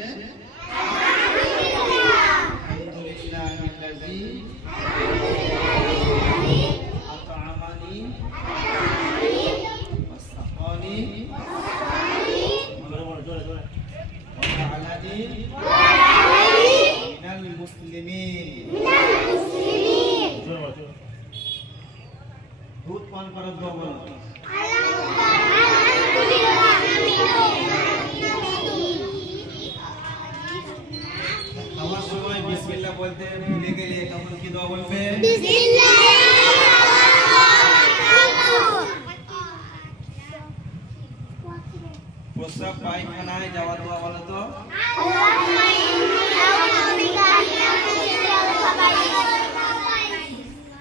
আলহামদুলিল্লাহিল্লাযী আত'আমানি ওয়াসসাকানি ওয়া জা'আলানি মিনাল মুসলিমিন। দুধ পান করার দোয়া বলো। খাওয়ার সময় বিসমিল্লাহ বলতে ভুলে গেলে তখন কি দোয়া বলবে? বিসমিল্লাহ। প্রস্রাব পায়খানায় যাওয়ার দোয়া বলো তো।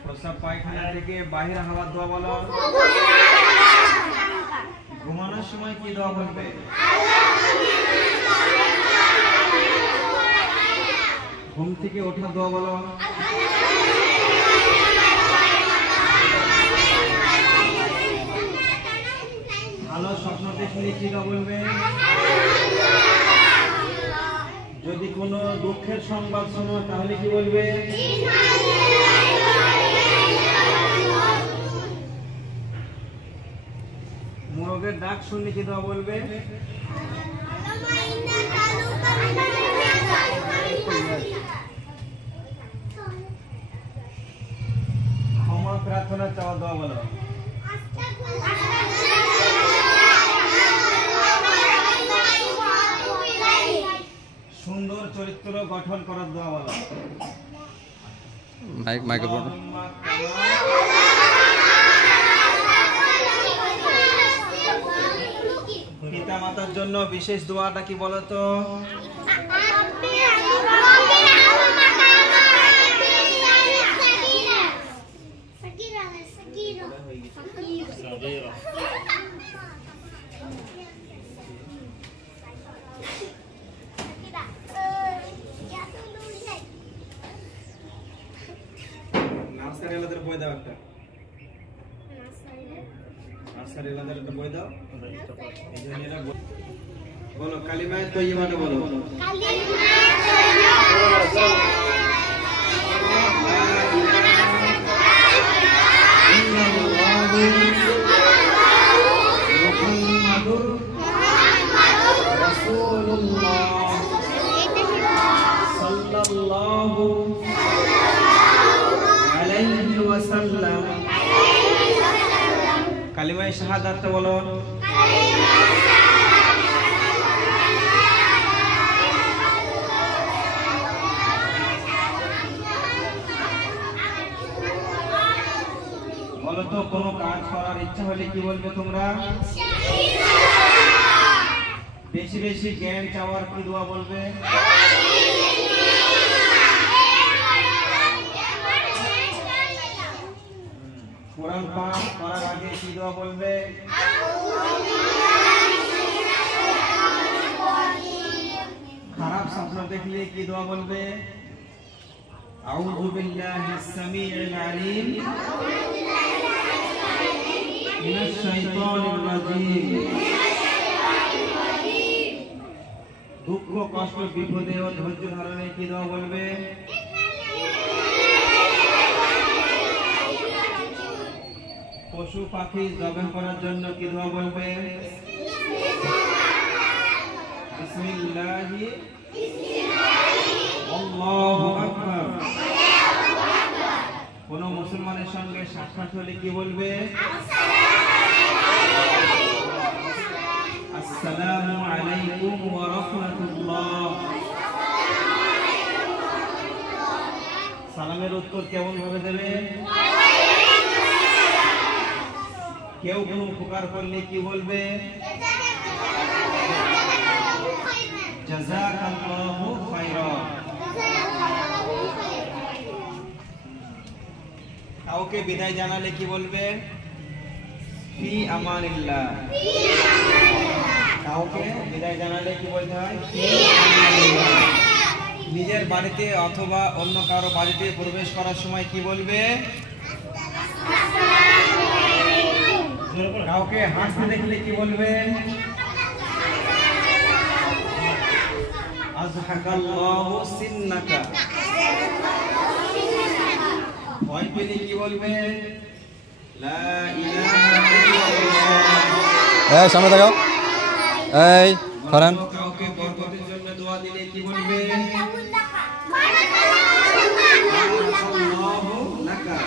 প্রস্রাব পায়খানা থেকে বাইরে হওয়ার দোয়া বলো। ঘুমানোর সময় কি দোয়া বলবে? ঘুম থেকে ওঠার দোয়া বলো। ভালো স্বপ্ন দেখলে কি দোয়া বলবে? যদি কোনো দুঃখের সংবাদ শোনো তাহলে কি বলবে? মোরগের ডাক শুনলে কি দোয়া বলবে? ক্ষমা প্রার্থনা চাওয়া দোয়া বলো। সুন্দর চরিত্র গঠন করার দোয়া বলো। মাইক্রোফোন। পিতা মাতার জন্য বিশেষ দোয়াটা কি বলো তো? নার্সারি এলাদের বই দাও একটা। নার্সারি এলাদের একটা বই দাও। এই যে এরা বলো কালিমায়ে তয়্যিবাটা বলো। মুহাম্মাদুর রাসূলুল্লাহ সাল্লাল্লাহু আলাইহি ওয়াসাল্লাম। কালিমায়ে শাহাদাত বলো। বলো তো কোনো কাজ করার ইচ্ছা হলে কি বলবে তোমরা? বেশি বেশি জ্ঞান চাওয়ার কি দোয়া বলবে? কোরআন পাঠ করার আগে কি দোয়া বলবে? খারাপ স্বপ্ন দেখলে কি দোয়া বলবে? আউযু বিল্লাহিস সামিউল আলিম মিনাশ শাইতানির রাজিম। দুঃখ কষ্ট বিপদে ও ধৈর্য ধারণে কি দোয়া বলবে? পশু পাখি জবাই করার জন্য কি দোয়া বলবে? বিসমিল্লাহি আল্লাহু আকবার। কোন মুসলমানের সঙ্গে সাক্ষাৎ হলে কি বলবে? আসসালামু আলাইকুম ওয়া রাহমাতুল্লাহ। সালামের উত্তর কেমন ভাবে দেবে? কেউ কোনো উপকার করলে কি বলবে? জাযাকাল্লাহু খাইরান। কাউকে বিদায় জানালে কি বলবে? ফি আমানিল্লাহ। কাউকে বিদায় জানালে কি বলতে হয়? ফি আমানিল্লাহ। নিজের বাড়িতে অথবা অন্য কারো বাড়িতে প্রবেশ করার সময় কি বলবে? কাউকে হাসতে দেখলে কি বলবে? আযহাকাল্লাহু সিন্নাকা। ভয় পেলে কি বলবে? লা ইলাহা ইল্লাল্লাহ। এই সামনে তাকাও, এই ফারহান। কাউকে বরকতের জন্য দোয়া দিলে কি বলবে? বারাকাল্লাহু লাকা।